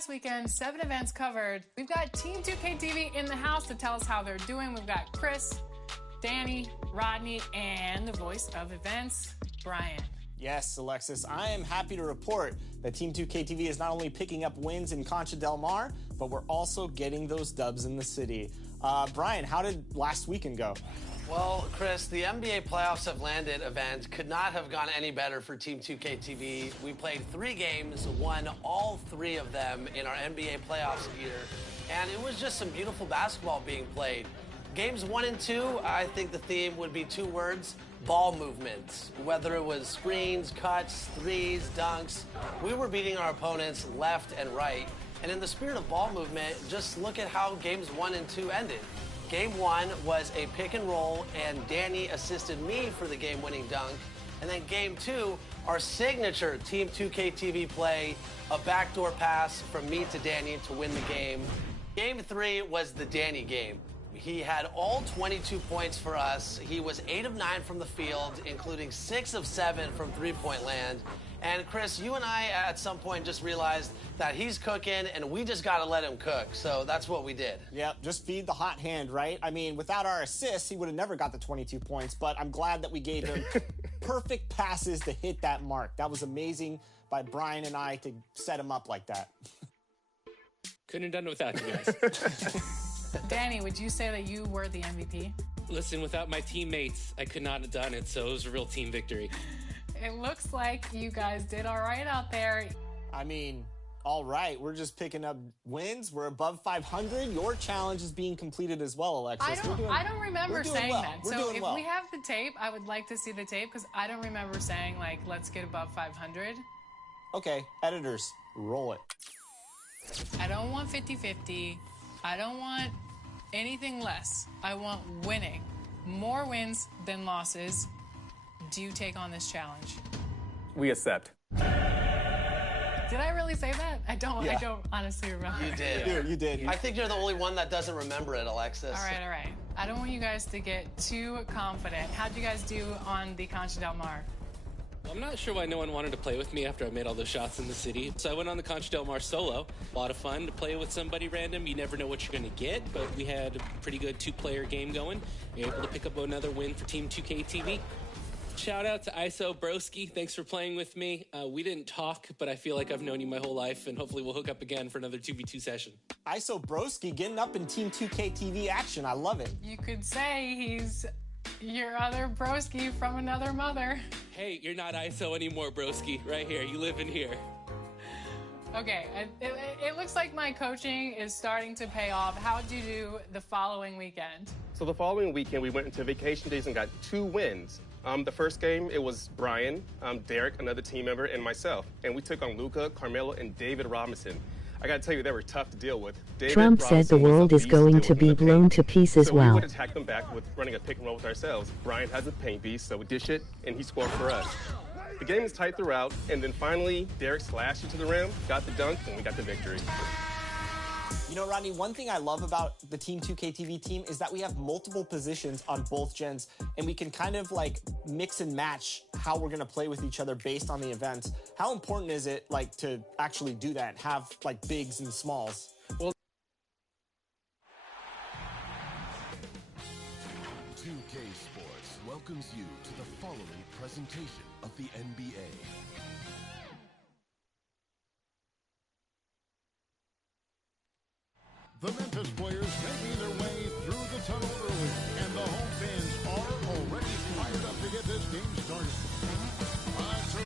past weekend, 7 events covered. We've got Team 2K TV in the house to tell us how they're doing. We've got Chris, Danny, Rodney, and the voice of events, Brian. Yes, Alexis, I am happy to report that Team 2K TV is not only picking up wins in Concha Del Mar, but we're also getting those dubs in the city. Brian, how did last weekend go? Well, Chris, the NBA playoffs have landed event could not have gone any better for Team 2K TV. We played 3 games, won all 3 of them in our NBA playoffs year, and it was just some beautiful basketball being played. Games 1 and 2, I think the theme would be 2 words: ball movement. Whether it was screens, cuts, threes, dunks, we were beating our opponents left and right. And in the spirit of ball movement, just look at how games 1 and 2 ended. Game 1 was a pick and roll, and Danny assisted me for the game-winning dunk. And then Game 2, our signature Team 2K TV play, a backdoor pass from me to Danny to win the game. Game 3 was the Danny game. He had all 22 points for us. He was 8 of 9 from the field, including 6 of 7 from three-point land. And Chris, you and I at some point just realized that he's cooking and we just got to let him cook. So that's what we did. Yep, just feed the hot hand, right? I mean, without our assists, he would have never got the 22 points, but I'm glad that we gave him perfect passes to hit that mark. That was amazing by Brian and I to set him up like that. Couldn't have done it without you guys. Danny, would you say that you were the MVP? Listen, without my teammates, I could not have done it, so it was a real team victory. It looks like you guys did all right out there. I mean, all right. We're just picking up wins. We're above 500. Your challenge is being completed as well, Alexis. I don't remember saying that. So if well. we have the tape, I would like to see the tape because I don't remember saying, like, let's get above 500. Okay, editors, roll it. I don't want 50-50. I don't want anything less. I want winning. More wins than losses. Do you take on this challenge? We accept. Did I really say that? I don't honestly remember. You did. Yeah, you did. I think you're the only one that doesn't remember it, Alexis. All right. I don't want you guys to get too confident. How'd you guys do on the Concha Del Mar? I'm not sure why no one wanted to play with me after I made all those shots in the city. So I went on the Concha Del Mar solo. A lot of fun to play with somebody random. You never know what you're going to get, but we had a pretty good 2-player game going. We were able to pick up another win for Team 2K TV. Shout out to ISO Broski. Thanks for playing with me. We didn't talk, but I feel like I've known you my whole life, and hopefully we'll hook up again for another 2v2 session. ISO Broski getting up in Team 2K TV action. I love it. You could say he's your other broski from another mother. Hey, you're not ISO anymore, Broski. Right here. You live in here. Okay, it looks like my coaching is starting to pay off. How'd you do the following weekend? So the following weekend, we went into vacation days and got 2 wins. The first game, it was Brian, Derek, another team member, and myself. And we took on Luca, Carmelo, and David Robinson. I gotta tell you, they were tough to deal with. Trump said the world is going to be blown to pieces. So well, we would attack them back with running a pick and roll with ourselves. Brian has a paint beast, so we dish it, and he scored for us. The game is tight throughout, and then finally, Derek slashed it to the rim, got the dunk, and we got the victory. You know, Rodney, one thing I love about the Team 2K TV team is that we have multiple positions on both gens, and we can kind of like mix and match how we're going to play with each other based on the events. How important is it like to actually do that, have like bigs and smalls? Well, 2K Sports welcomes you to the following presentation of the NBA. The Memphis players making their way through the tunnel early, and the home fans are already fired up to get this game started.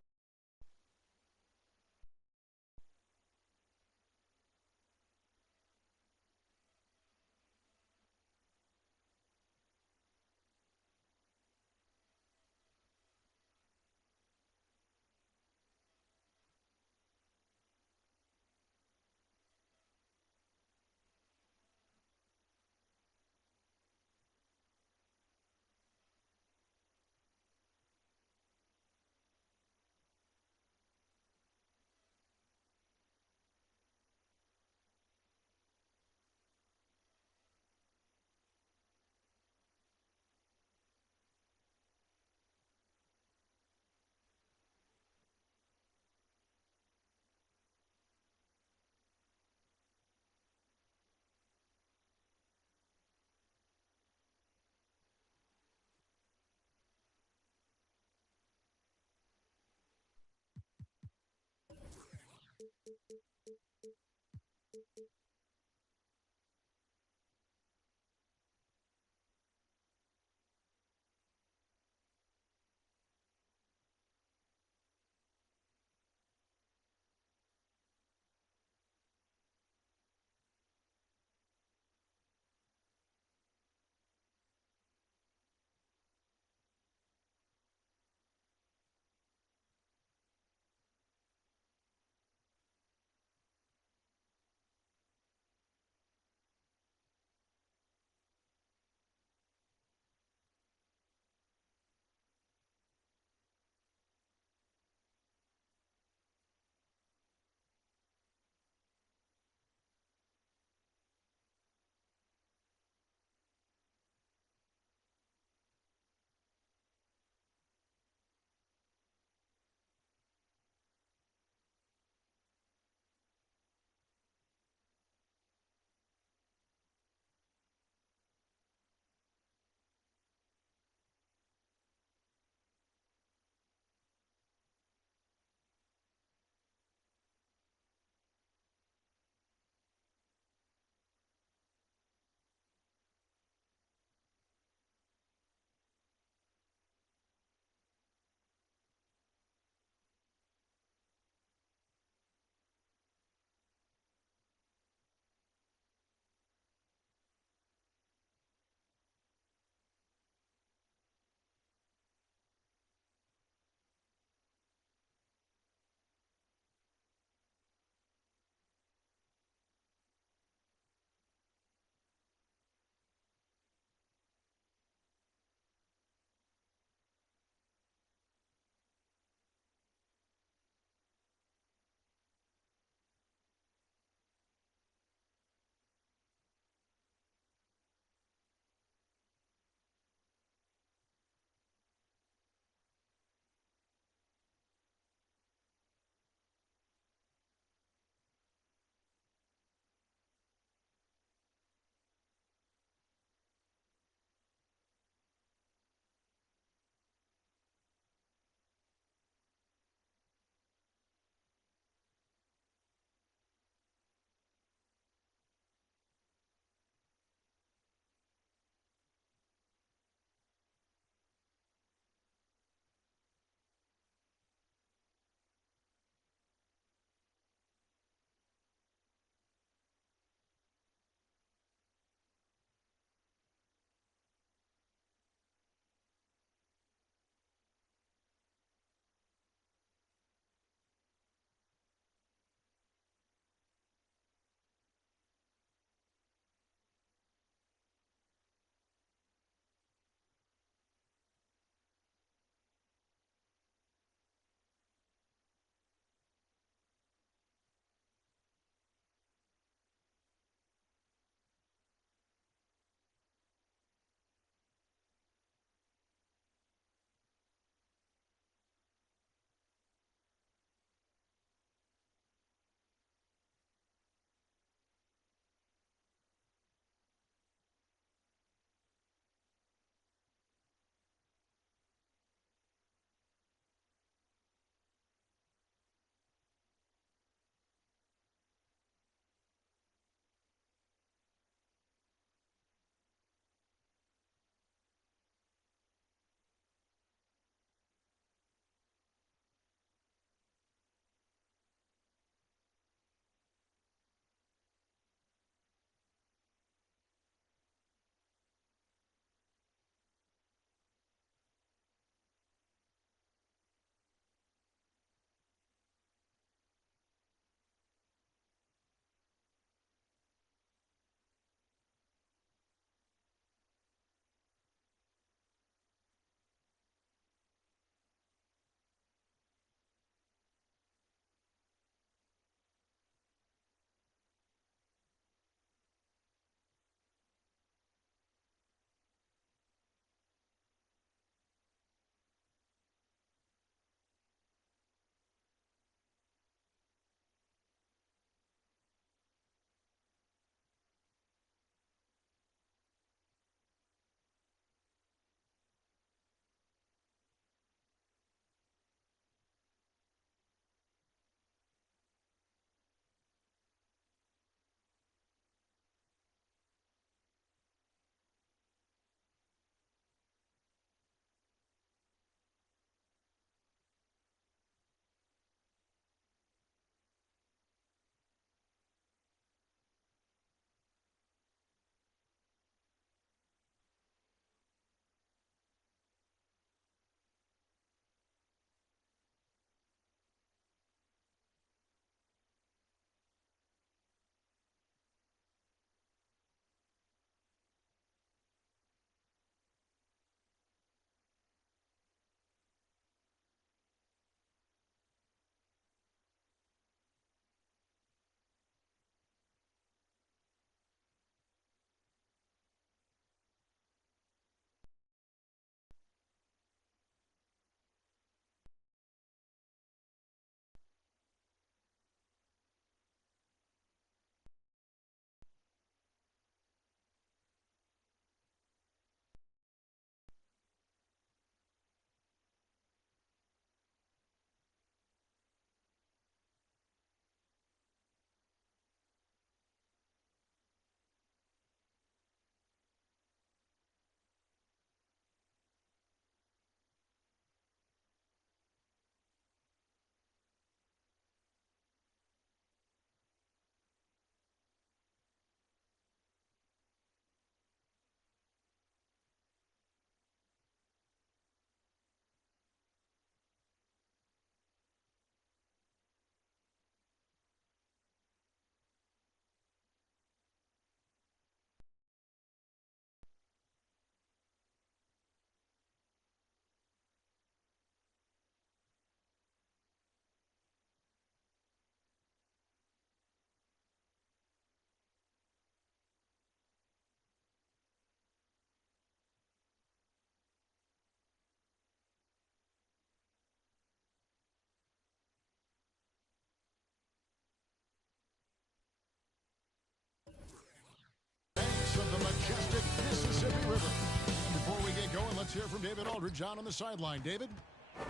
And let's hear from David Aldridge on the sideline. David?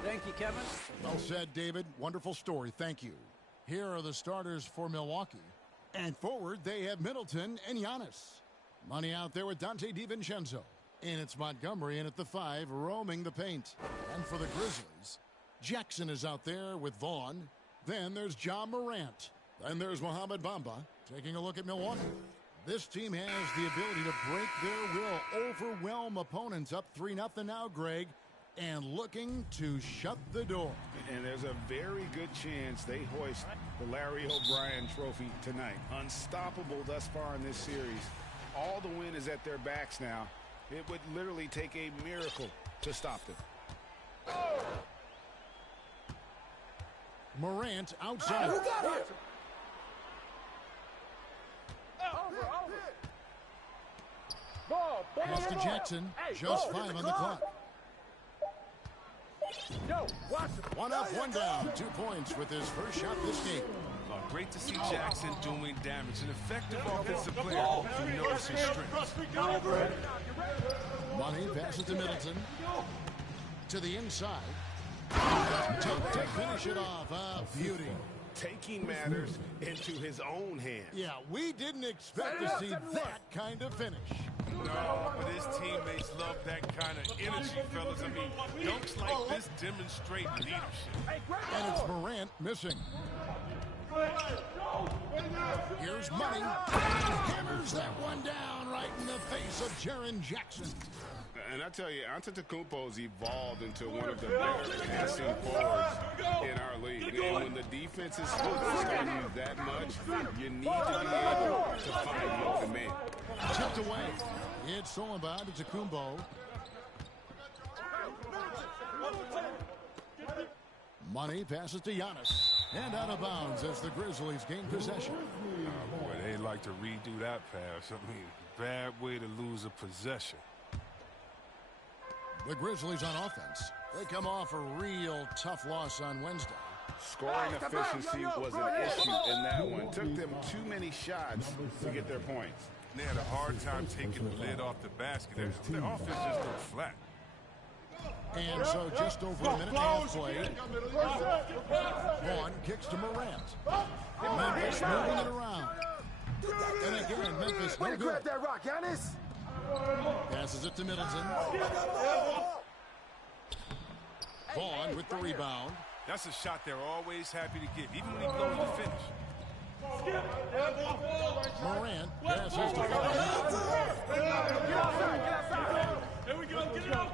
Thank you, Kevin. Well said, David. Wonderful story. Thank you. Here are the starters for Milwaukee. And forward, they have Middleton and Giannis. Money out there with Dante DiVincenzo. And it's Montgomery in at the 5, roaming the paint. And for the Grizzlies, Jackson is out there with Vaughn. Then there's John Morant. Then there's Mohamed Bamba. Taking a look at Milwaukee. This team has the ability to break their will, overwhelm opponents. Up 3-0 now, Greg, and looking to shut the door. And there's a very good chance they hoist the Larry O'Brien trophy tonight. Unstoppable thus far in this series. All the wind is at their backs now. It would literally take a miracle to stop them. Morant outside. Who got it? Pass to Jackson. Just 5 on the clock. One up, one down. 2 points with his first shot this game. Great to see Jackson doing damage. An effective offensive player who knows his strengths. Money passes to Middleton. To the inside. To finish it off. Beauty. Taking matters into his own hands. Yeah, we didn't expect to see that kind of finish. No, but his teammates love that kind of energy, fellas. I mean, dunks like this demonstrate leadership. And it's Morant missing. Here's Money. Hammers that one down right in the face of Jaren Jackson. And I tell you, Antetokounmpo's evolved into one of the better passing forwards in our league. And when the defense is focused on you that much, you need to be able to find the open man. Tipped away. It's stolen by Antetokounmpo. Money passes to Giannis. And out of bounds as the Grizzlies gain possession. Oh, boy, they like to redo that pass. I mean, bad way to lose a possession. The Grizzlies on offense. They come off a real tough loss on Wednesday. Scoring efficiency was an issue in that one. Took them too many shots to get their points. They had a hard time taking the lid off the basket. Their offense just looked flat. And so just over a minute and a half played. Vaughn kicks to Morant. Memphis moving it around. And again, Memphis no good. That rock, Giannis. Passes it to Middleton. Vaughn with the rebound. That's a shot they're always happy to give, even when he blows the finish. Morant passes to Vaughn. Here we go. Get it out.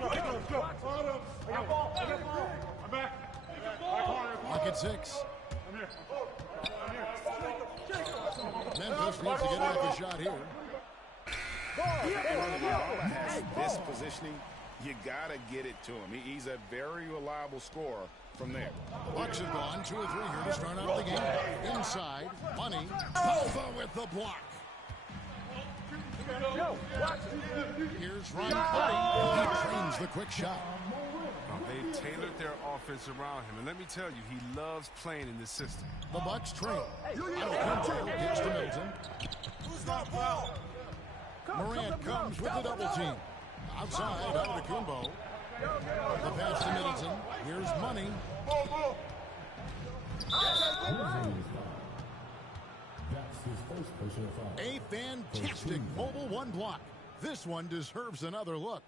I'm back. Lock at 6. Memphis needs to get out the shot here. When Bamba has this positioning, you gotta get it to him. He's a very reliable scorer from there. Bucks have gone 2 or 3 here to start out the game. Inside, Money. Bamba with the block. Here's Ron Money. He trains the quick shot. They've tailored their offense around him, and let me tell you, he loves playing in this system. The Bucks trail. Antetokounmpo gets to Middleton. Who's got ball? Morant comes with the double team. Outside, Antetokounmpo. The pass to Middleton. Here's Money. A fantastic mobile one block. This one deserves another look.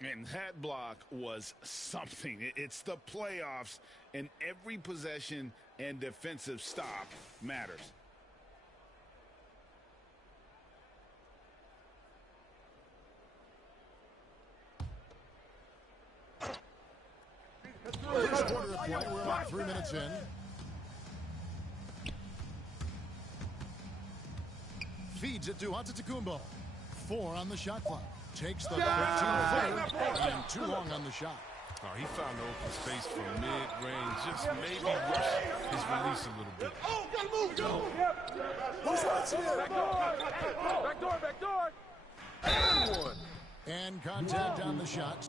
And that block was something. It's the playoffs, and every possession and defensive stop matters. First quarter of play, we're about 3 minutes in. Feeds it to Antetokounmpo. 4 on the shot clock. Takes the 13-footer and too long on the shot. Oh, he found the open space from mid-range. Just maybe rush his release a little bit. Oh, gotta move, go! Who's watching it? Back door! And one. And contact on the shot.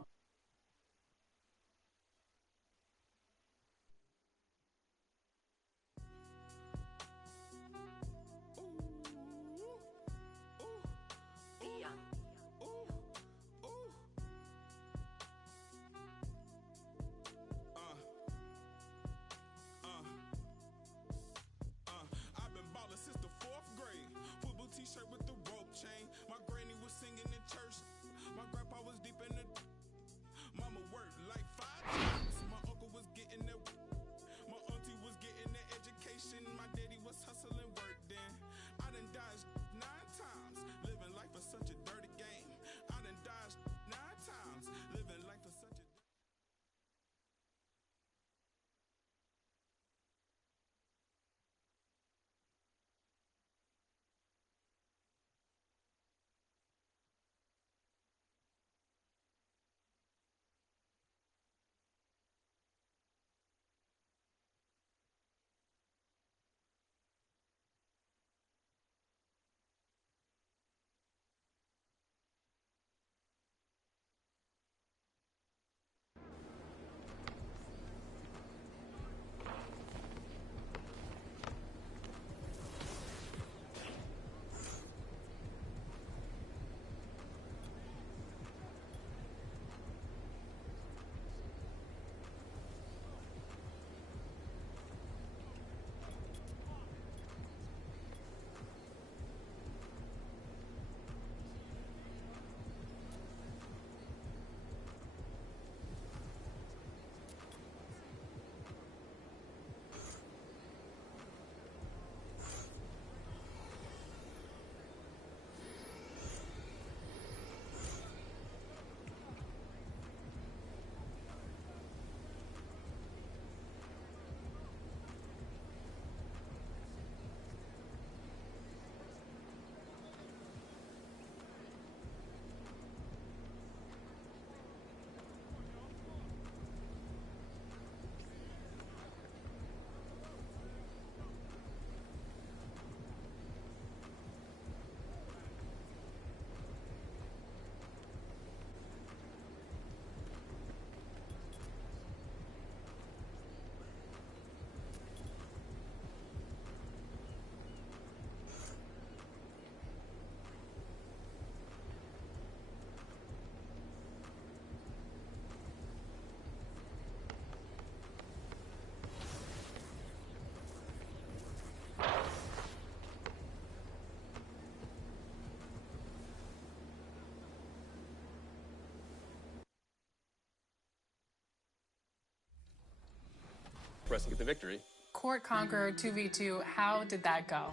for us to get the victory. Court Conqueror 2v2, how did that go?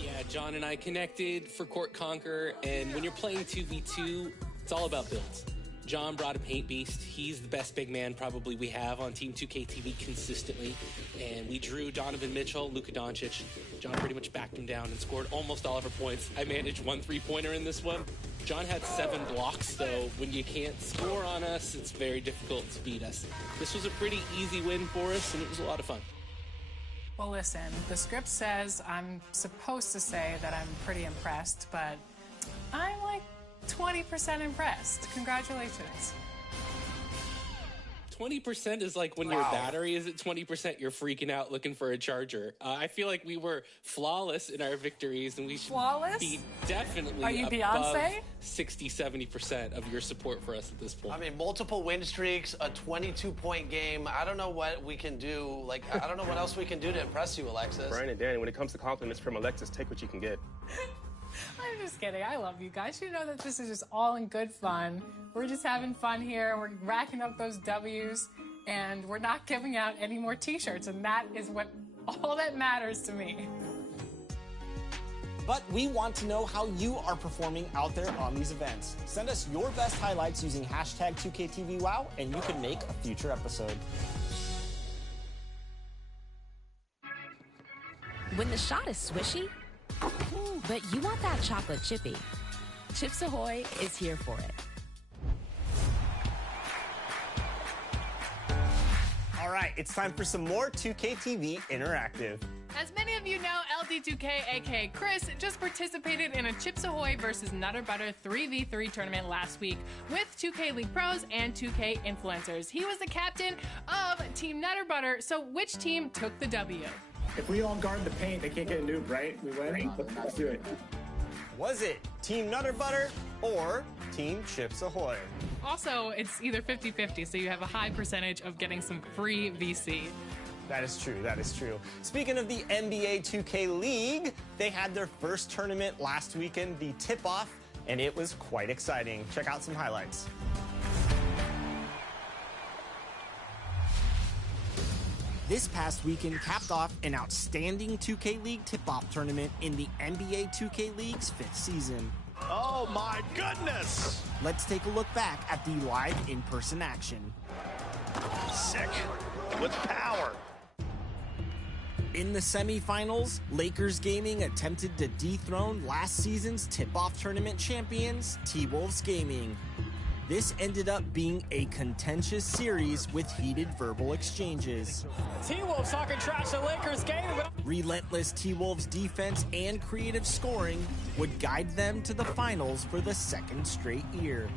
Yeah, John and I connected for Court Conquer, and when you're playing 2v2, it's all about builds. John brought a paint beast. He's the best big man probably we have on Team 2KTV consistently. And we drew Donovan Mitchell, Luka Doncic. John pretty much backed him down and scored almost all of our points. I managed 1 3-pointer in this one. John had 7 blocks, so when you can't score on us, it's very difficult to beat us. This was a pretty easy win for us, and it was a lot of fun. Well, listen, the script says I'm supposed to say that I'm pretty impressed, but I'm like 20% impressed. Congratulations. 20% is like when your battery is at 20%, you're freaking out looking for a charger. I feel like we were flawless in our victories, and we should be definitely Are you above Beyonce? 60-70% of your support for us at this point. I mean, multiple win streaks, a 22-point game. I don't know what we can do. Like, I don't know what else we can do to impress you, Alexis. Brian and Danny, when it comes to compliments from Alexis, take what you can get. I'm just kidding. I love you guys. You know that this is just all in good fun. We're just having fun here. We're racking up those W's, and we're not giving out any more T-shirts, and that is what all that matters to me. But we want to know how you are performing out there on these events. Send us your best highlights using hashtag 2KTVWow, and you can make a future episode. When the shot is swishy, but you want that chocolate chippy, Chips Ahoy is here for it. All right, it's time for some more 2KTV Interactive. As many of you know, LD2K, aka Chris, just participated in a Chips Ahoy versus Nutter Butter 3v3 tournament last week with 2K League Pros and 2K Influencers. He was the captain of Team Nutter Butter, so which team took the W? If we all guard the paint, they can't get a noob, right? We win? Let's do it. Was it Team Nutter Butter or Team Chips Ahoy? Also, it's either 50-50, so you have a high percentage of getting some free VC. That is true, that is true. Speaking of the NBA 2K League, they had their first tournament last weekend, the tip-off, and it was quite exciting. Check out some highlights. This past weekend capped off an outstanding 2K League tip-off tournament in the NBA 2K League's 5th season. Oh my goodness! Let's take a look back at the live in-person action. Sick with power. In the semifinals, Lakers Gaming attempted to dethrone last season's tip-off tournament champions, T-Wolves Gaming. This ended up being a contentious series with heated verbal exchanges. T-Wolves talking trash at Lakers Gaming. Relentless T-Wolves defense and creative scoring would guide them to the finals for the second straight year.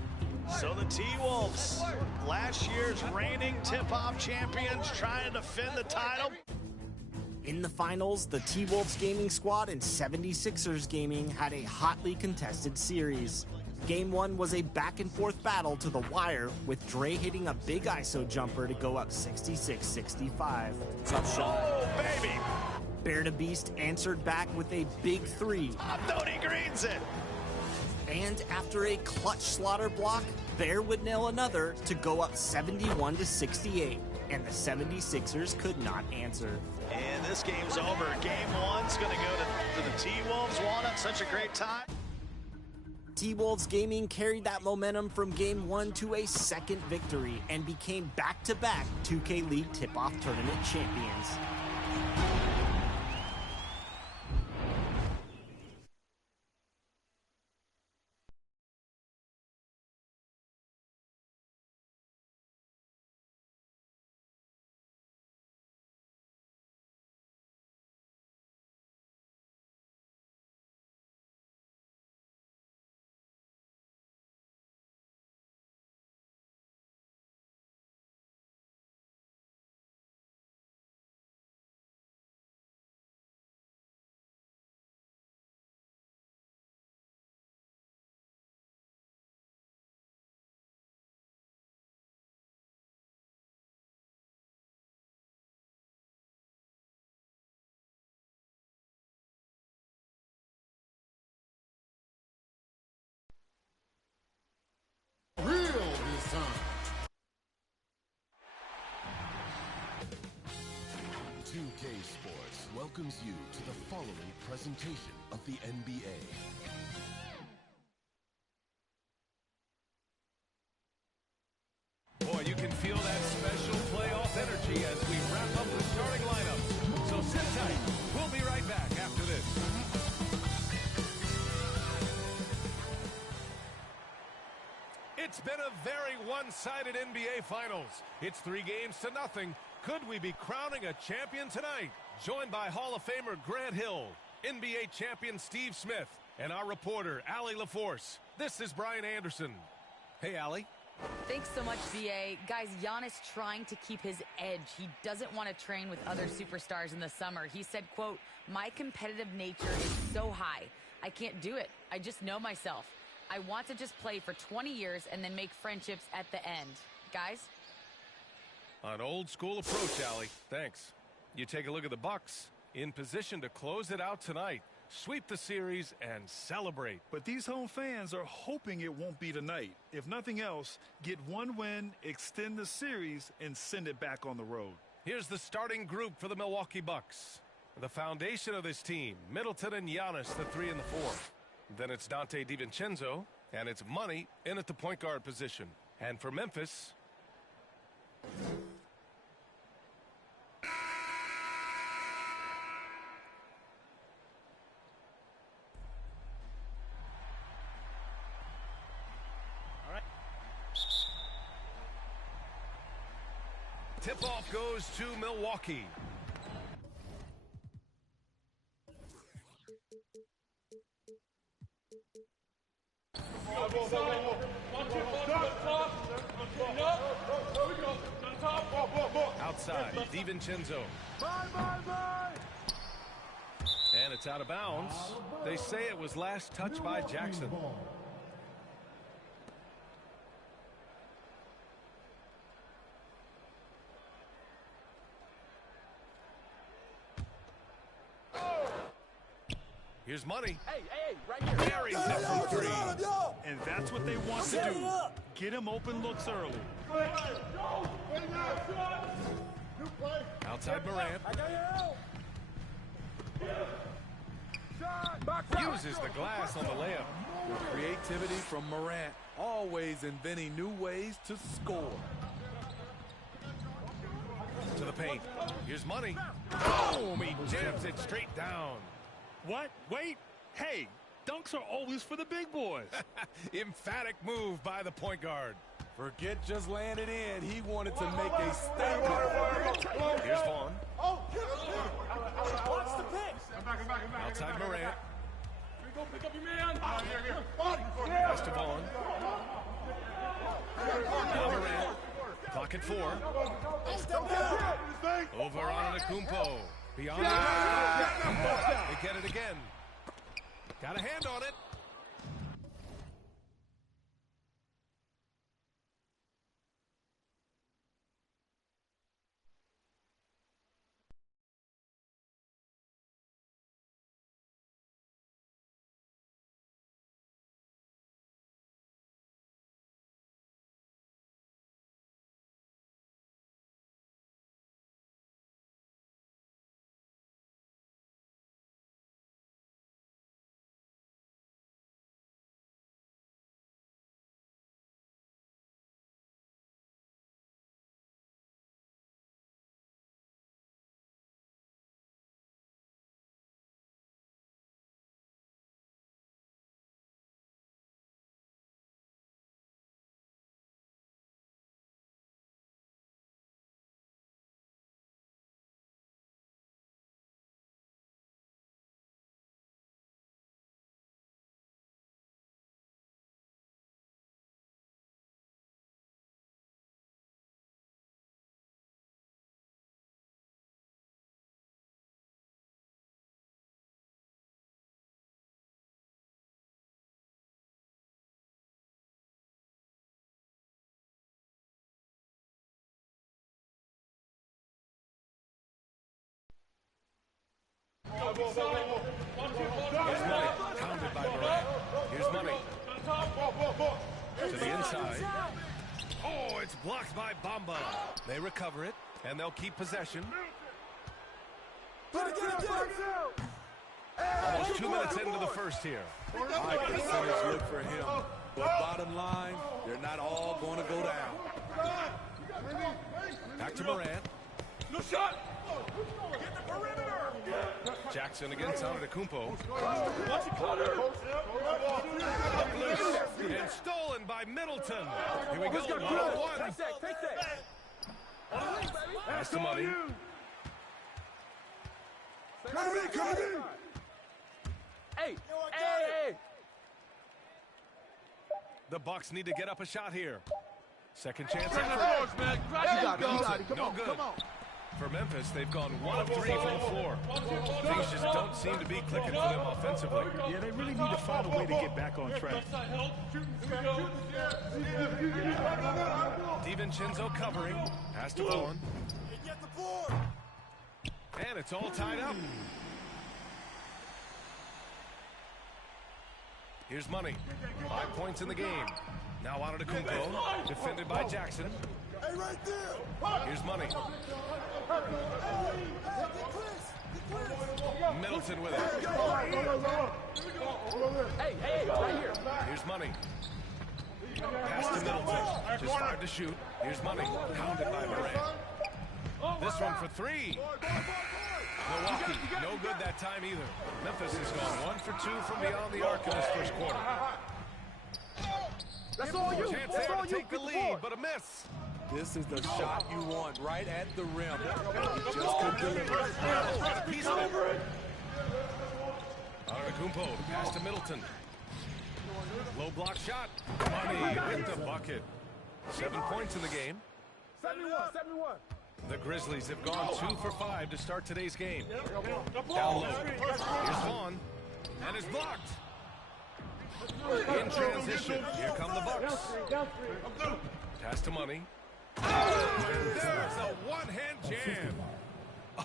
So the T-Wolves, last year's reigning tip-off champions, trying to defend the title. In the finals, the T-Wolves Gaming squad and 76ers Gaming had a hotly contested series. Game 1 was a back-and-forth battle to the wire, with Dre hitting a big ISO jumper to go up 66-65. Tough shot. Oh, baby! Bear to Beast answered back with a big 3. Tony Greens it! And after a clutch slaughter block, Bear would nail another to go up 71-68, and the 76ers could not answer. And this game's over. Game 1's going to go to the T-Wolves. Won at such a great time. T-Wolves Gaming carried that momentum from Game 1 to a second victory and became back-to-back 2K League tip-off tournament champions. welcomes you to the following presentation of the NBA. Boy, you can feel that special playoff energy as we wrap up the starting lineup. So sit tight. We'll be right back after this. It's been a very one-sided NBA Finals. It's 3-0. Could we be crowning a champion tonight? Joined by Hall of Famer Grant Hill, NBA champion Steve Smith, and our reporter, Allie LaForce. This is Brian Anderson. Hey, Allie. Thanks so much, DA. Guys, Giannis trying to keep his edge. He doesn't want to train with other superstars in the summer. He said, quote, "My competitive nature is so high. I can't do it. I just know myself. I want to just play for 20 years and then make friendships at the end." Guys? An old school approach, Allie. Thanks. You take a look at the Bucks, in position to close it out tonight, sweep the series, and celebrate. But these home fans are hoping it won't be tonight. If nothing else, get one win, extend the series, and send it back on the road. Here's the starting group for the Milwaukee Bucks. The foundation of this team, Middleton and Giannis, the 3 and the 4. Then it's Dante DiVincenzo, and it's Money in at the point guard position. And for Memphis, tip-off goes to Milwaukee. Outside, DiVincenzo. And it's out of bounds. They say it was last touched by Jackson. Here's Money. Hey, right here. Buries it from 3. And that's what they want to do. Get him open looks early. Outside Morant. Uses the glass on the layup. The creativity from Morant, always inventing new ways to score. To the paint. Here's Money. Boom! He jams it straight down. What? Wait. Hey, dunks are always for the big boys. Emphatic move by the point guard. Forget just laying it in. He wanted to make a statement. Here's Vaughn. Watch the pick. Outside Morant. Pick up your man. Pass to Vaughn. Now Morant. Clock at 4. Over on Antetokounmpo. Beyond the they get it again. Got a hand on it. Here's Money. Pounded by Morant. Here's Money. To the inside. Oh, it's blocked by Bamba. They recover it, and they'll keep possession. Almost 2 minutes into the first here. High percentage look for him. But bottom line, they're not all going to go down. Back to Morant. No shot. Get the perimeter. Jackson against Antetokounmpo. And stolen by Middleton. Here we go. One-on-one. Take that. Pass to Money. Come to me. Hey. The Bucks need to get up a shot here. Second chance. You got it. No good. For Memphis, they've gone 1 of 3 from the floor. Things just don't seem to be clicking for them offensively. Yeah, they really need to find a way to get back on track. DiVincenzo covering. Pass to Bowen. And it's all tied up. Here's Money. 5 points in the game. Now Antetokounmpo, defended by Jackson. Hey, right there. Here's Money. Middleton with it. Hey, right here. Here's Money. Pass to Middleton. Just 5 to shoot. Here's Money. Pounded by Morant. This one for 3. Milwaukee, no good that time either. Memphis has gone 1 for 2 from beyond the arc in this first quarter. That's all you. Chance there to take the lead, but a miss. This is the shot you want right at the rim. He just couldn't deliver. Piece of it. Antetokounmpo, pass to Middleton. Low block shot. Money with the bucket. 7 points in the game. 71. The Grizzlies have gone 2 for 5 to start today's game. Down low. Here's Vaughn. And it's blocked. In transition. Here come the Bucks. Pass to Money. There's a one-hand jam.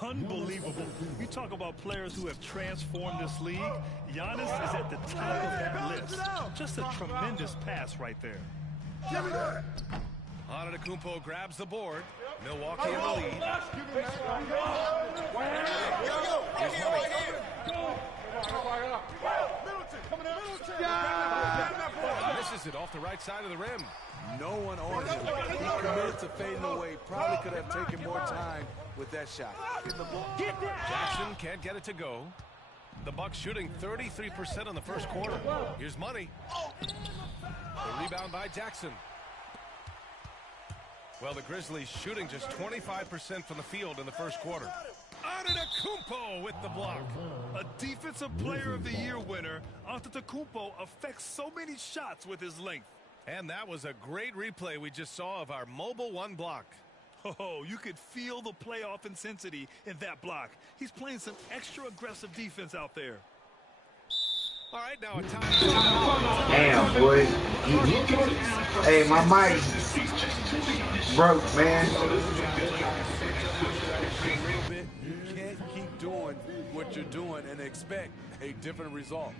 Unbelievable. You talk about players who have transformed this league. Giannis is at the top of that list. Just a tremendous pass right there. Antetokounmpo grabs the board. Milwaukee in the lead. Misses it off the right side of the rim. No one on him. He committed to fading away. Probably could have taken more time with that shot. Jackson can't get it to go. The Bucks shooting 33% in the first quarter. Here's Money. The rebound by Jackson. Well, the Grizzlies shooting just 25% from the field in the first quarter. Antetokounmpo with the block. A Defensive Player of the Year winner, Antetokounmpo affects so many shots with his length. And that was a great replay we just saw of our mobile 1 block. Oh, you could feel the playoff intensity in that block. He's playing some extra aggressive defense out there. All right, now a time. Damn, boy. Hey, my mic broke, man. You can't keep doing what you're doing and expect a different result.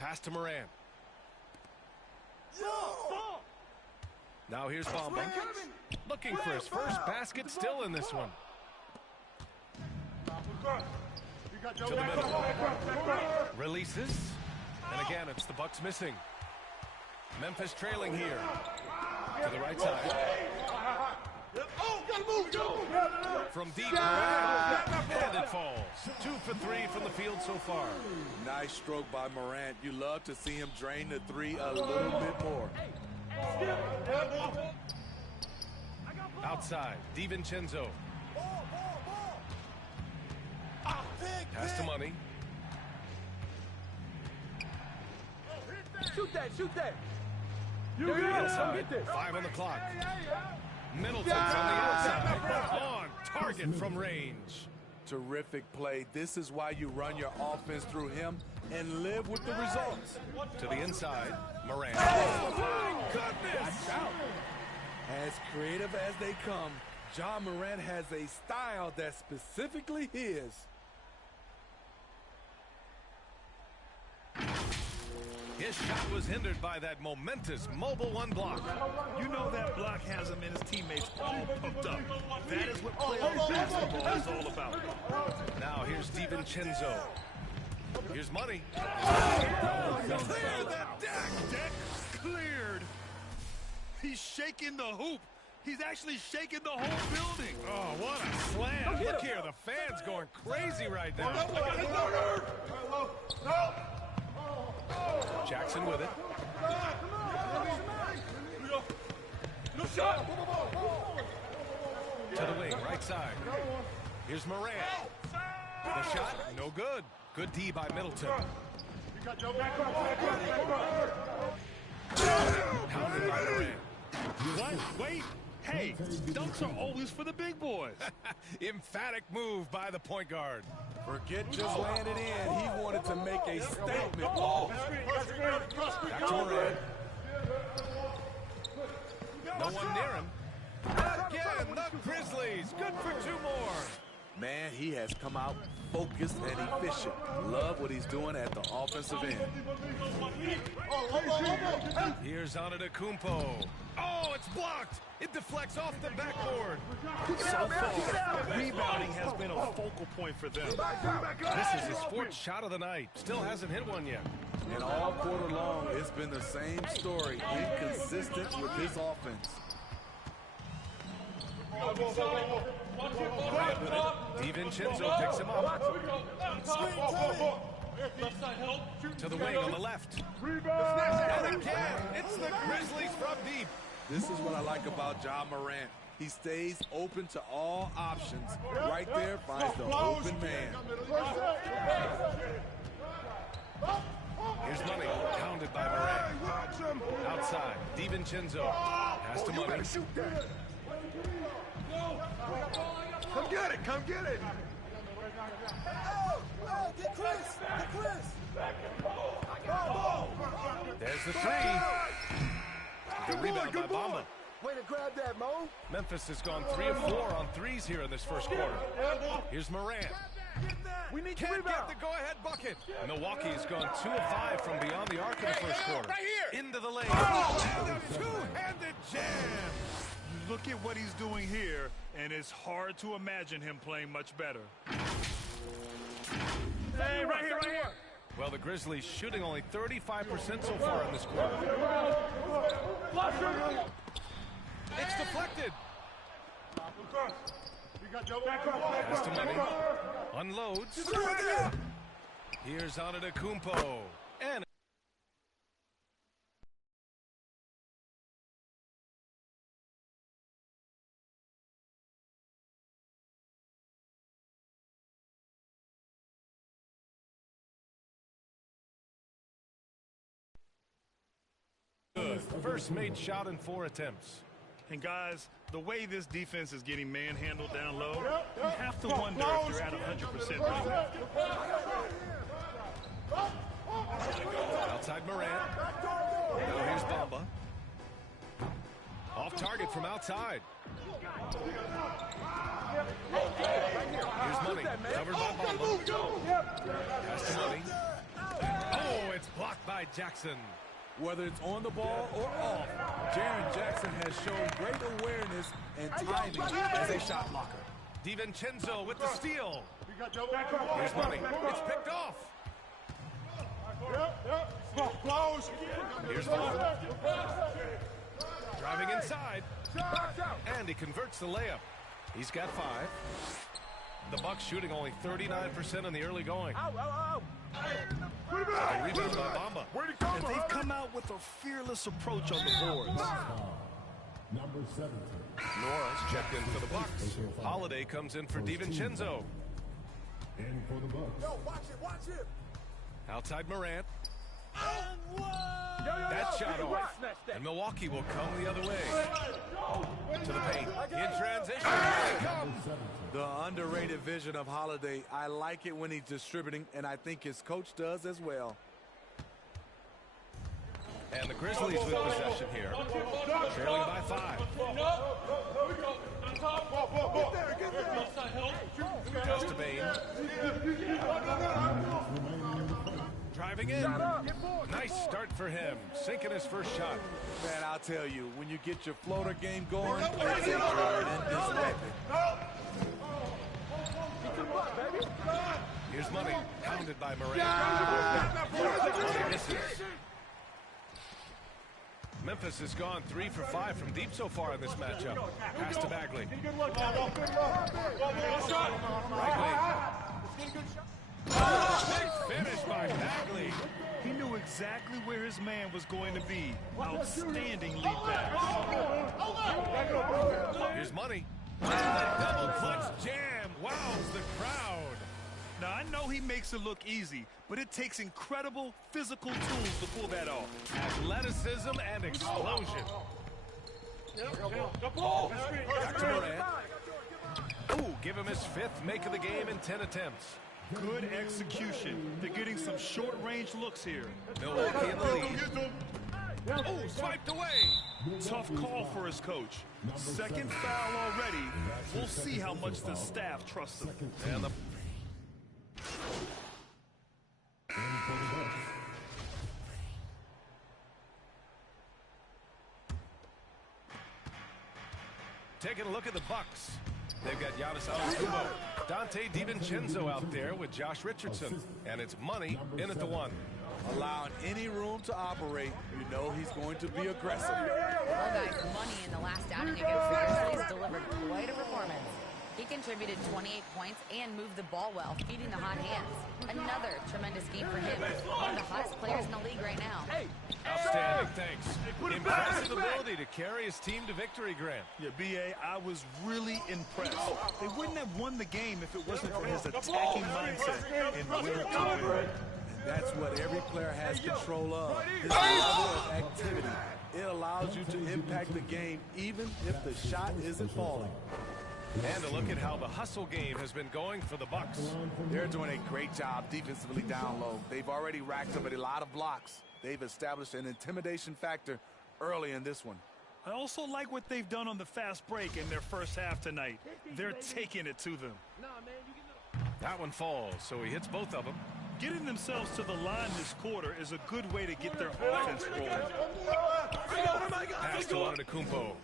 Pass to Moran. Now here's Bamba. Looking for his first basket, still in this one. To the middle. Releases. And again, it's the Bucks missing. Memphis trailing here. To the right side. From deep, and it falls. 2 for 3 from the field so far. Nice stroke by Morant. You love to see him drain the three a little bit more. Outside, DiVincenzo. Pass to Money. Shoot that, shoot that. Inside, 5 on the clock. Middleton's on the outside. On target from range. Terrific play. This is why you run your offense through him and live with the results. To the inside, Moran. Oh, my goodness! As creative as they come, John Morant has a style that's specifically his. His shot was hindered by that momentous mobile one block. You know that block has him and his teammates all pumped up. That is what playoff basketball is all about. Now here's DiVincenzo. Here's Money. Clear that deck. Deck cleared. He's shaking the hoop. He's actually shaking the whole building. Oh, what a slam. Look here, the fans going crazy right now. Jackson with it. To the wing, right side. Here's Moran. The shot, no good. Good D by Middleton. Pounded by Moran. What? Wait. Hey, dunks are always for the big boys. Emphatic move by the point guard. Forget just landed in. He wanted to make a statement. Back to Moran. No one near him. Again, the Grizzlies. Good for 2 more. Man, he has come out focused and efficient. Love what he's doing at the offensive end. Here's Antetokounmpo. Oh, it's blocked. It deflects off the backboard. So far, rebounding has been a focal point for them. This is his 4th shot of the night. Still hasn't hit one yet. And all quarter long, it's been the same story. Inconsistent with his offense. DiVincenzo picks him up. To the wing on the left. And again, it's the Grizzlies from deep. This is what I like about John Morant. He stays open to all options. Right there finds the open man. Here's Money, pounded by Morant. Outside, DiVincenzo. Pass to Money. Come get it, come get it. Get Chris, get Chris. There's the 3. The rebound by Bamba. Way to grab that, Mo. Memphis has gone 3 of 4 on threes here in this first quarter. Here's Moran. We need Can't get the go-ahead bucket. Milwaukee has gone 2 of 5 from beyond the arc in the first quarter. Right here. Into the lane. And a two-handed jam. Look at what he's doing here, and it's hard to imagine him playing much better. Hey, right here, right here. Well, the Grizzlies shooting only 35% so far in this quarter. It's deflected. Pass to Money. Unloads. Here's Antetokounmpo. And first made shot in 4 attempts. And guys, the way this defense is getting manhandled down low, you have to wonder if they're at 100% right now. Outside Morant. Now here's Bamba. Off target from outside. Here's Money. Covered by Bamba. Pass to Money. Oh, it's Blocked by Jackson. Whether it's on the ball or off, Jaren Jackson has shown great awareness and timing as a shot blocker. DiVincenzo with the steal. Here's money. It's picked off. Here's one. Driving inside. And he converts the layup. He's got 5. The Bucks shooting only 39% in the early going. Rebound by Bamba. And they've come out with a fearless approach on the boards. Number 17. Nora's checked in for the Bucks. Holiday comes in for DiVincenzo. And for the Bucks. Yo, watch it. Outside Morant. That shot off. And Milwaukee will come the other way. To the paint. In transition. Here they come. The underrated vision of Holiday. I like it when he's distributing, and I think his coach does as well. And the Grizzlies with possession here. Trailing by 5. Just to Bain. Driving in. Nice start for him. Sinking his first shot. Man, I'll tell you, when you get your floater game going, it's tremendous weapon. Here's money. Pounded by Morant. Misses. Memphis has gone 3 for 5 from deep so far in this matchup. Pass to Bagley. Right wing. Big finish by Bagley. He knew exactly where his man was going to be. Outstanding lead pass. Here's money. Double clutch jam. Wows the crowd. Now, I know he makes it look easy, but it takes incredible physical tools to pull that off. Athleticism and explosion. Back to Morant. Ooh, give him his 5th make of the game in 10 attempts. Good execution. They're getting some short-range looks here. Milwaukee in the lead. Oh, swiped away. Tough call for his coach. Second foul already. We'll see how much the staff trusts him. And the taking a look at the Bucks. They've got Giannis Antetokounmpo, Dante DiVincenzo out there with Josh Richardson, and it's money in at the 1. Allowing any room to operate, you know he's going to be aggressive. Well, guys, money in the last outing against the Grizzlies delivered quite a performance. He contributed 28 points and moved the ball well, feeding the hot hands. Another tremendous game for him. One of the hottest players in the league right now. Outstanding, thanks. Impressive ability to carry his team to victory, Grant. Yeah, B.A., I was really impressed. They wouldn't have won the game if it wasn't for his attacking mindset and will to win. That's what every player has control of. His level of activity. It allows you to impact the game even if the shot isn't falling. And a look at how the hustle game has been going for the Bucks. They're doing a great job defensively down low. They've already racked up a lot of blocks. They've established an intimidation factor early in this one. I also like what they've done on the fast break in their first half tonight. They're taking it to them. That one falls, so he hits both of them. Getting themselves to the line this quarter is a good way to get their offense rolling. Pass to Antetokounmpo.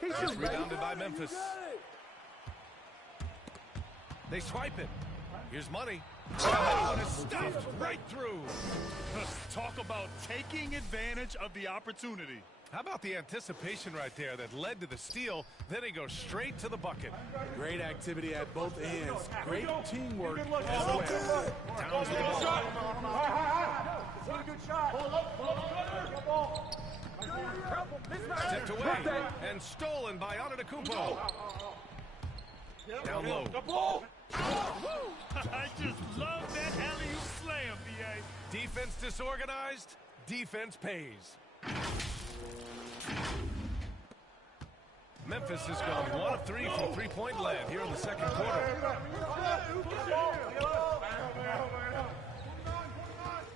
That's rebounded by Memphis. They swipe it. Here's money. Oh, it's stuffed right through. Talk about taking advantage of the opportunity. How about the anticipation right there that led to the steal? Then he goes straight to the bucket. Great activity at both ends. Great teamwork as well. Towns with the ball. Tipped away and stolen by Antetokounmpo. Down low. I just love that alley-oop slam, B.A. Defense disorganized, defense pays. Memphis has gone 1 of 3 from three-point land here in the second quarter.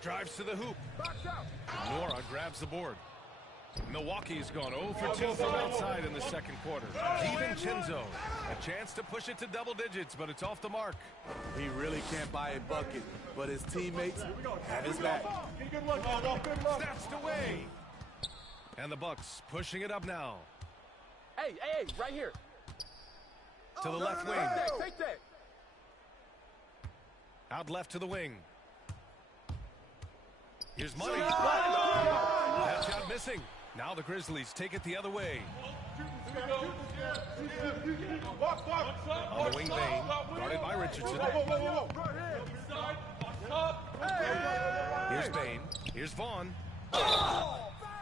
Drives to the hoop. Nora grabs the board. Milwaukee's gone 0 for 2 from outside in the second quarter. DiVincenzo, a chance to push it to double digits, but it's off the mark. He really can't buy a bucket, but his teammates have his back. Snatched away. And the Bucks pushing it up now. Hey, right here. To the left wing. Take that. Out left to the wing. Here's Money. That shot missing. Now the Grizzlies take it the other way. On the wing, Bain, guarded by Richardson. Here's Bain. Here's Vaughn.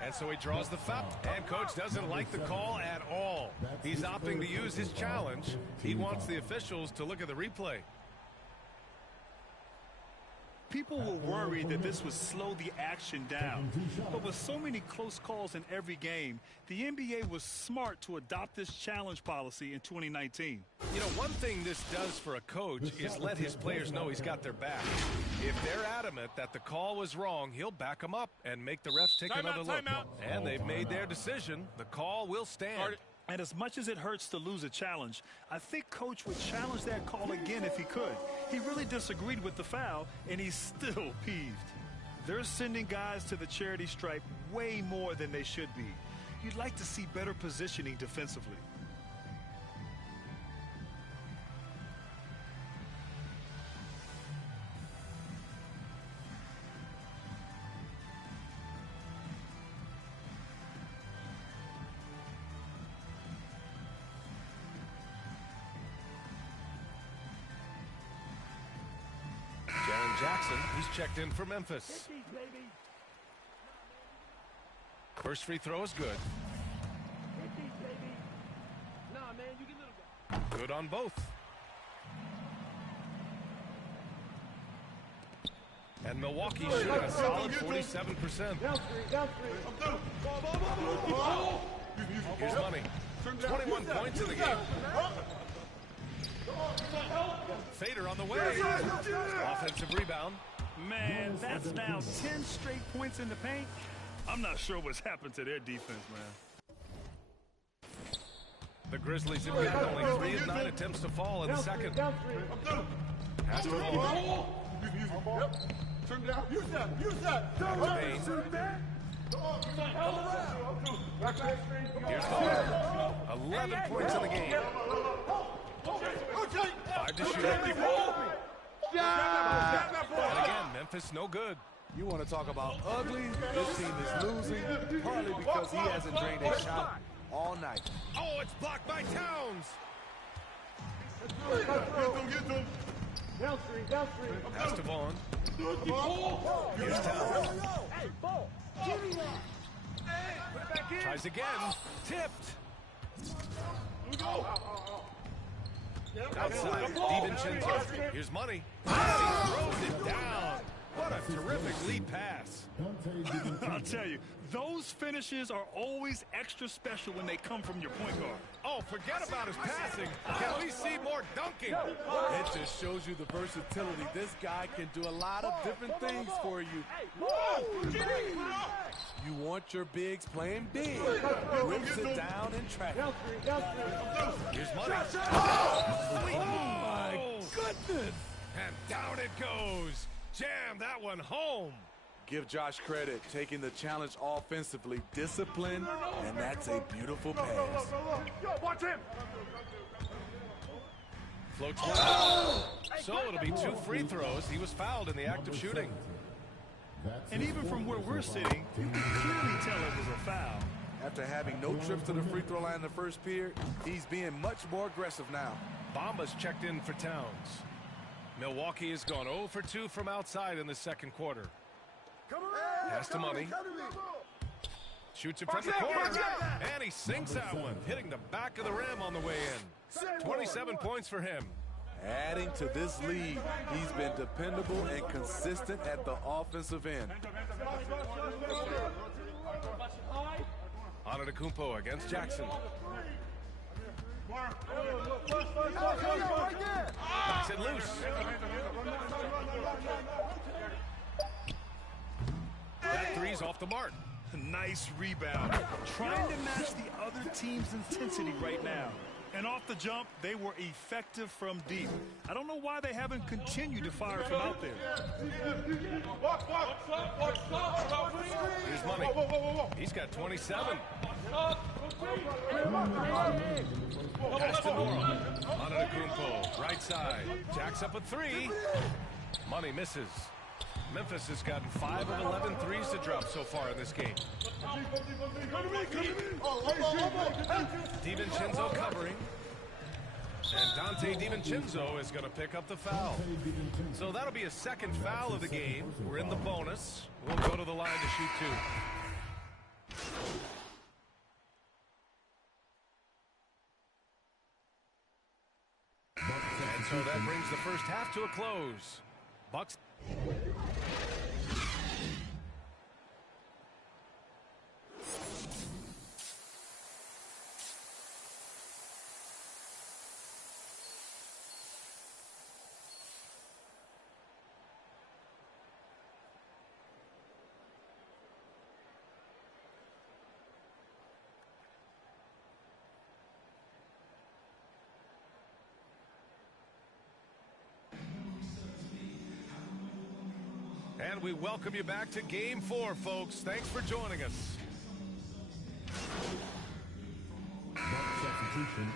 And so he draws the foul. And coach doesn't like the call at all. He's opting to use his challenge. He wants the officials to look at the replay. People were worried that this would slow the action down. But with so many close calls in every game, the NBA was smart to adopt this challenge policy in 2019. You know, one thing this does for a coach is let his players know he's got their back. If they're adamant that the call was wrong, he'll back them up and make the refs take another look. And they've made their decision. The call will stand. And as much as it hurts to lose a challenge, I think Coach would challenge that call again if he could. He really disagreed with the foul, and he's still peeved. They're sending guys to the charity stripe way more than they should be. You'd like to see better positioning defensively. Jackson, he's checked in for Memphis. First free throw is good. Good on both. And Milwaukee shooting a solid 47%. Here's Money. 21 points in the game. Fader on the way. Offensive rebound. Man, that's now 10 straight points in the paint. I'm not sure what's happened to their defense, man. The Grizzlies have gotten only 3 of 9 attempts to fall in the second. Has to fall. Turn down. Use that. Here's Vaughn. 11 points in the game. 5 to shoot. And again, Memphis no good. You want to talk about ugly? This team is losing, partly because he hasn't drained a shot all night. Oh, it's blocked by Towns. Pass to Vaughn. Here's Towns. Tries again. Tipped. Outside, DiVincenzo. Here's Money. He throws it down. What a terrific lead pass. I'll tell you, those finishes are always extra special when they come from your point guard. Oh, forget about his passing. Can we see more dunking? It just shows you the versatility. This guy can do a lot of different things for you. You want your bigs playing big. Rips it down in traffic. Here's Money. Oh, my goodness. And down it goes. Jam that one home. Give Josh credit, taking the challenge offensively, discipline, and that's a beautiful pass. Watch him. Floats one. So it'll be 2 free throws. He was fouled in the act of shooting. And even from where we're sitting, you can clearly tell it was a foul. After having no trips to the free throw line in the first period, he's being much more aggressive now. Bomba's checked in for Towns. Milwaukee has gone 0 for 2 from outside in the second quarter. Pass to Money. Shoots it from the corner. And he sinks that one, hitting the back of the rim on the way in. 27 points for him. Adding to this lead, he's been dependable and consistent at the offensive end. Antetokounmpo against Jackson. Knocks it loose. That three's off the mark. Nice rebound. Trying to match the other team's intensity right now. And off the jump, they were effective from deep. I don't know why they haven't continued to fire from out there. Here's Money. He's got 27. Pass to Nora. Antetokounmpo, right side. Jacks up a three. Money misses. Memphis has gotten 5 of 11 threes to drop so far in this game. DiVincenzo covering. And Dante DiVincenzo is going to pick up the foul. So that'll be a second foul of the game. We're in the bonus. We'll go to the line to shoot 2. And so that brings the first half to a close. Bucks. And we welcome you back to Game 4, folks. Thanks for joining us. Substitution.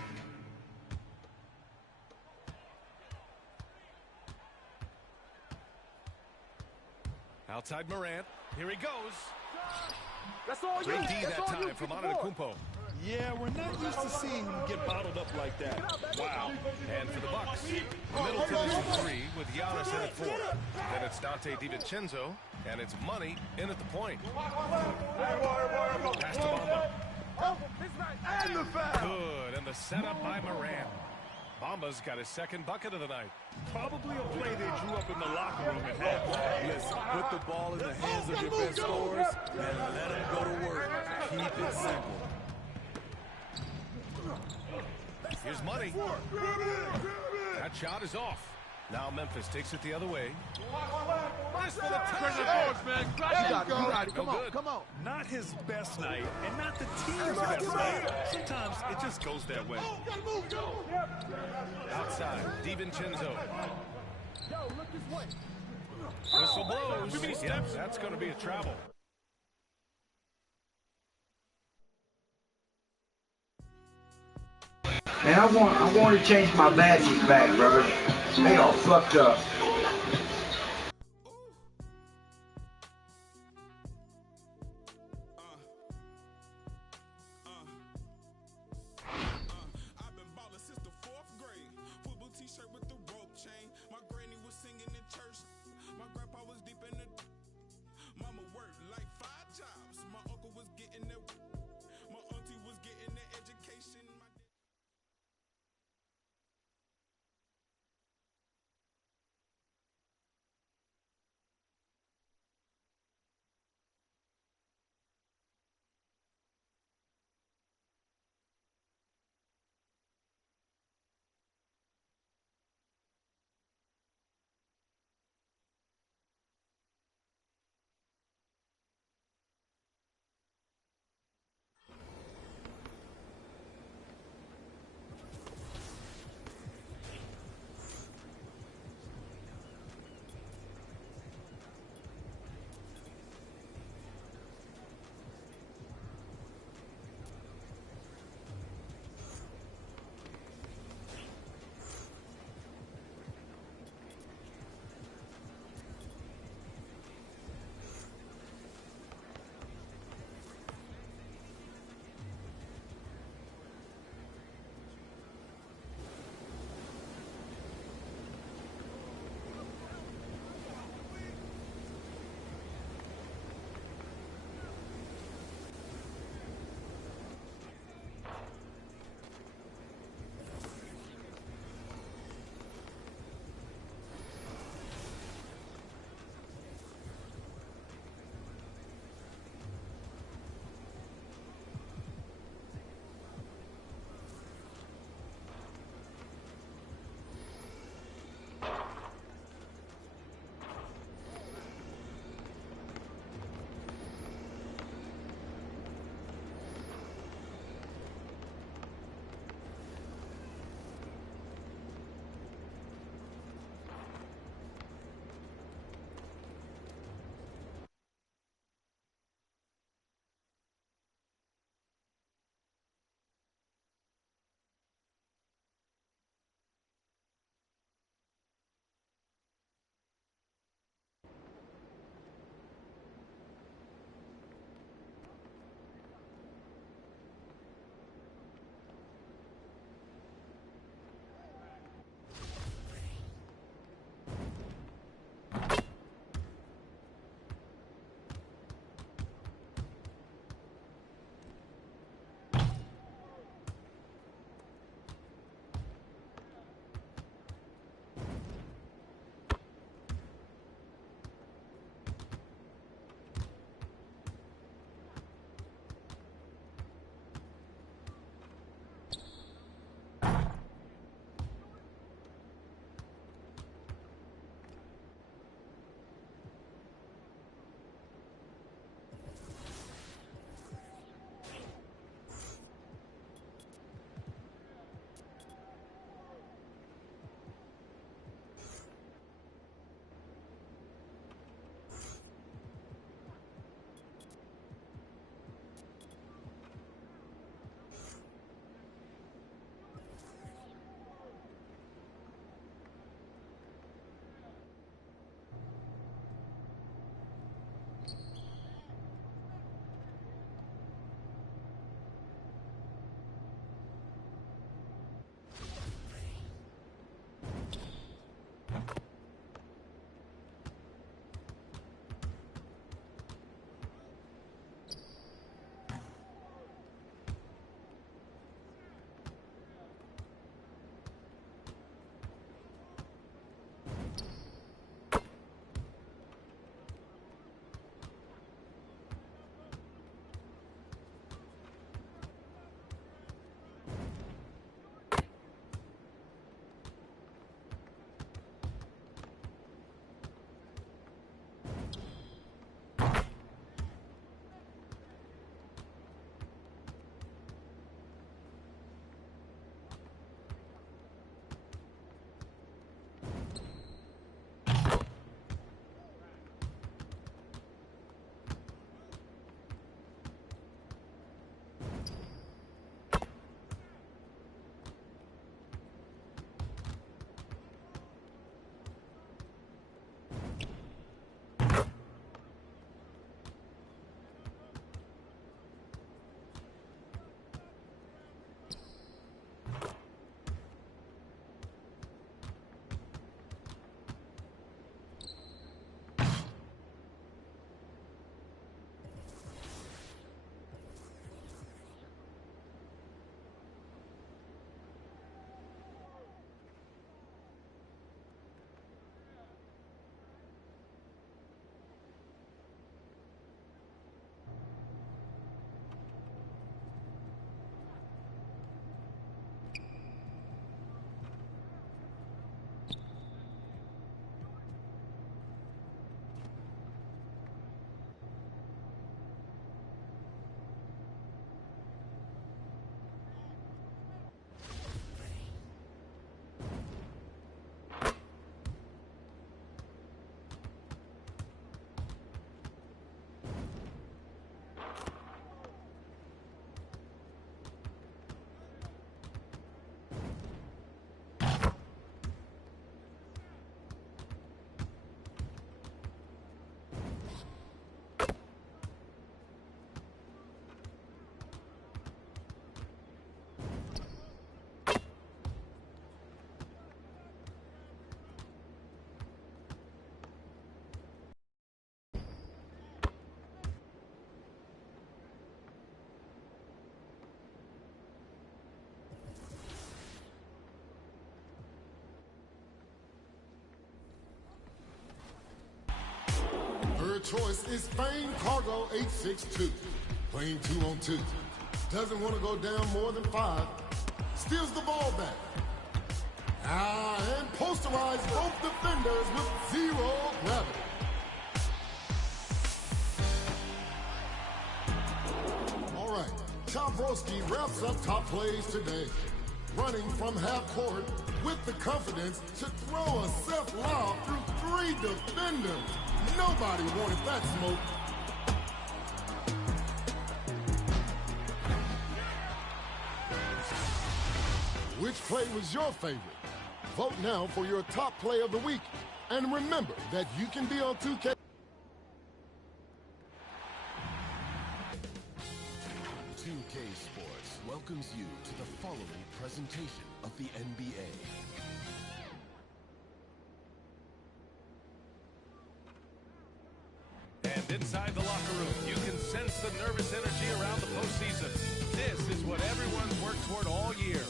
Outside Morant. Here he goes. That's all Great you. D that time from Antetokounmpo. Yeah, we're not used to seeing him get bottled up like that. Wow. And for the Bucks, Middleton is at 3 with Giannis in at 4. Then it's Dante DiVincenzo, and it's Money in at the point. Pass to Bamba. And the foul. Good, and the setup by Morant. Bamba's got his second bucket of the night. Probably a play they drew up in the locker room at halftime. Listen, put the ball in the hands of your best scorers and let them go to work. Keep it simple. Here's Money. That shot is off. Now Memphis takes it the other way. Nice for the touchdown. Come on, come on. Not his best night, and not the team's best night. Sometimes it just goes that way. Outside, DiVincenzo. Whistle blows. Yep, that's going to be a travel. Man, I want to change my badges back, brother. They all fucked up. choice is Fame Cargo 862. Playing 2-on-2. Doesn't want to go down more than 5. Steals the ball back. And posterize both defenders with 0 gravity. All right, Chombrowski wraps up top plays today. Running from half court with the confidence to throw a self-lob through 3 defenders. Nobody wanted that smoke. Which play was your favorite? Vote now for your top play of the week. And remember that you can be on 2K. 2K Sports welcomes you to the following presentation of the NBA. And inside the locker room, you can sense the nervous energy around the postseason. This is what everyone's worked toward all year.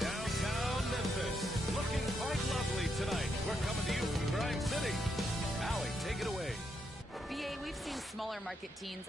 Downtown Memphis, looking quite lovely tonight. We're coming to you from Grind City. Allie, take it away. BA, we've seen smaller market teams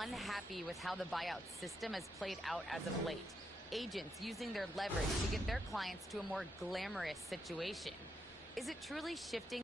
unhappy with how the buyout system has played out as of late. Agents using their leverage to get their clients to a more glamorous situation. Is it truly shifting